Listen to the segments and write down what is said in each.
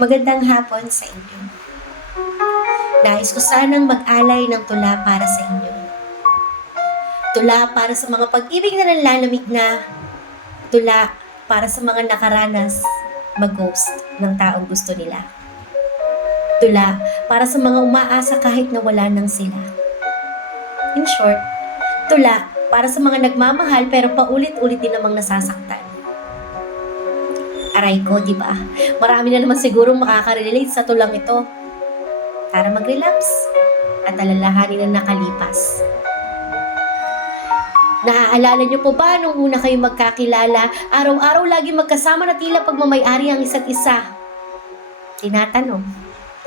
Magandang hapon sa inyo. Nais ko sanang mag-alay ng tula para sa inyo. Tula para sa mga pag-ibig na nanlalamig na. Tula para sa mga nakaranas mag-ghost ng taong gusto nila. Tula para sa mga umaasa kahit na wala nang sila. In short, tula para sa mga nagmamahal pero paulit-ulit din namang nasasaktan. Aray ko, di ba? Marami na naman siguro makaka-relate sa tulang ito. Para mag-relax at alalahanin ang nakalipas. Naaalala niyo po ba nung una kayo magkakilala, araw-araw lagi magkasama na tila pagmamay-ari ang isa't isa? Tinatanong,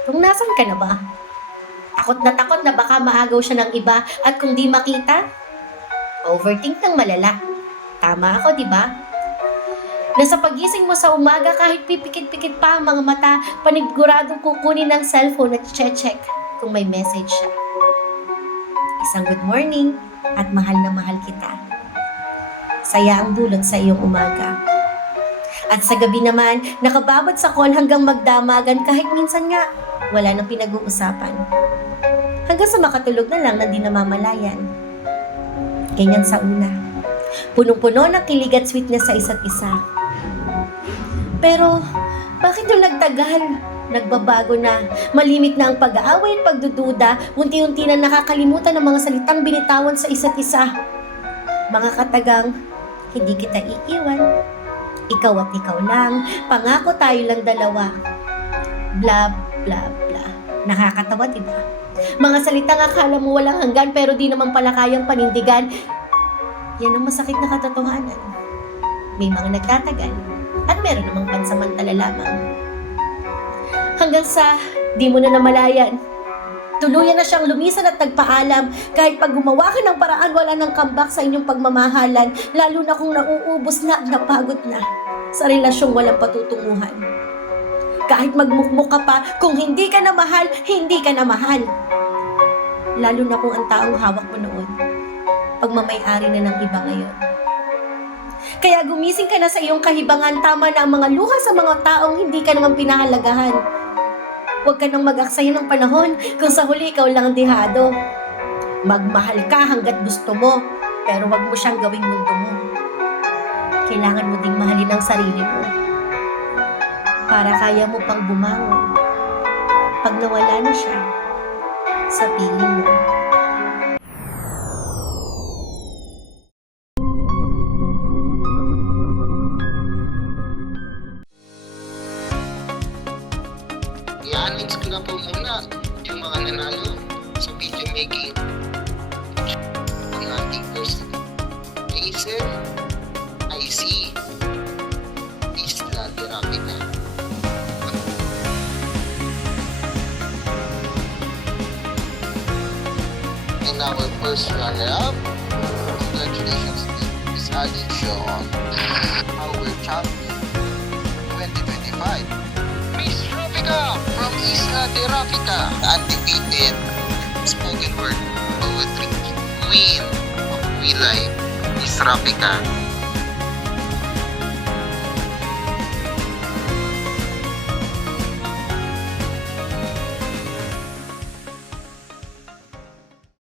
kung nasan ka na ba? Takot na baka maagaw siya ng iba at kung di makita, overthink ng malala. Tama ako, di ba? Nasa pagising mo sa umaga kahit pipikit-pikit pa ang mga mata, paniguradong kukunin ng cellphone at check kung may message siya. Isang good morning at mahal na mahal kita. Saya ang dulot sa iyong umaga. At sa gabi naman, nakababad sa call hanggang magdamagan kahit minsan nga wala nang pinag-uusapan. Hanggang sa makatulog na lang na di namamalayan. Ganyan sa una. Punong-puno ng kilig at sweetness sa isa't isa. Pero, bakit yung nagtagal? Nagbabago na. Malimit na ang pag-aaway at pagdududa. Unti-unti na nakakalimutan ng mga salitang binitawan sa isa't isa. Mga katagang, hindi kita iiwan. Ikaw at ikaw lang. Pangako tayo lang dalawa. Bla, bla, bla. Nakakatawa, diba? Mga salitang akala mo walang hanggan pero di naman pala kayang panindigan. Yan ang masakit na katotohanan. May mga nagtatagal. At meron namang pansamantala lamang. Hanggang sa di mo na namalayan. Tuluyan na siyang lumisan at nagpaalam. Kahit pag gumawa ka ng paraan, wala nang comeback sa inyong pagmamahalan. Lalo na kung nauubos na, napagod na sa relasyong walang patutunguhan. Kahit magmukmuk ka pa, kung hindi ka na mahal, hindi ka na mahal. Lalo na kung ang taong hawak mo noon, pagmamay-ari na ng iba ngayon. Kaya gumising ka na sa iyong kahibangan, tama na ang mga luha sa mga taong hindi ka naman pinahalagahan. Huwag ka nang mag-aksaya ng panahon kung sa huli ikaw lang ang dihado. Magmahal ka hanggat gusto mo, pero huwag mo siyang gawing mundo mo. Kailangan mo ding mahalin ang sarili mo para kaya mo pang bumangon pag nawala na siya sa piling mo. I-announce ko na po muna yung mga nanalo sa video making. Ang ating first Hazel IC Isla de Rapina. And our first runner-up, congratulations to Miss Ali John, our champion 2025. Miss Rafica from Isla de Rafica, the undefeated spoken word poetry queen of We Life, Miss Rafica.